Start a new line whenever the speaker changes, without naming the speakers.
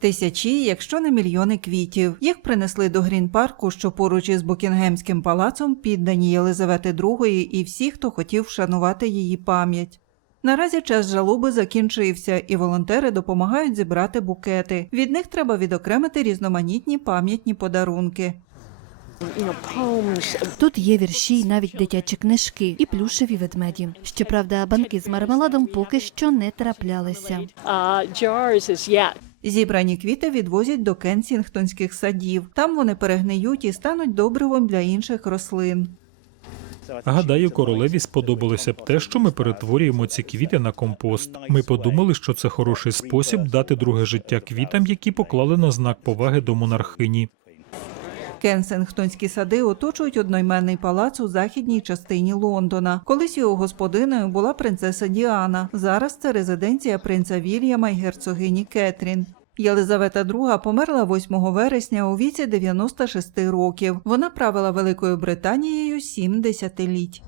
Тисячі, якщо не мільйони квітів. Їх принесли до Грін-парку, що поруч із Букінгемським палацом піддані Єлизавети II і всі, хто хотів вшанувати її пам'ять. Наразі час жалоби закінчився, і волонтери допомагають зібрати букети. Від них треба відокремити різноманітні пам'ятні подарунки.
Тут є вірші, й навіть дитячі книжки і плюшеві ведмеді. Щоправда, банки з мармеладом поки що не траплялися.
Зібрані квіти відвозять до кенсінгтонських садів. Там вони перегниють і стануть добривом для інших рослин.
Гадаю, королеві сподобалося б те, що ми перетворюємо ці квіти на компост. Ми подумали, що це хороший спосіб дати друге життя квітам, які поклали на знак поваги до монархині.
Кенсингтонські сади оточують одноіменний палац у західній частині Лондона. Колись його господиною була принцеса Діана. Зараз це резиденція принца Вільяма і герцогині Кетрін. Єлизавета II померла 8 вересня у віці 96 років. Вона правила Великою Британією сім десятиліть.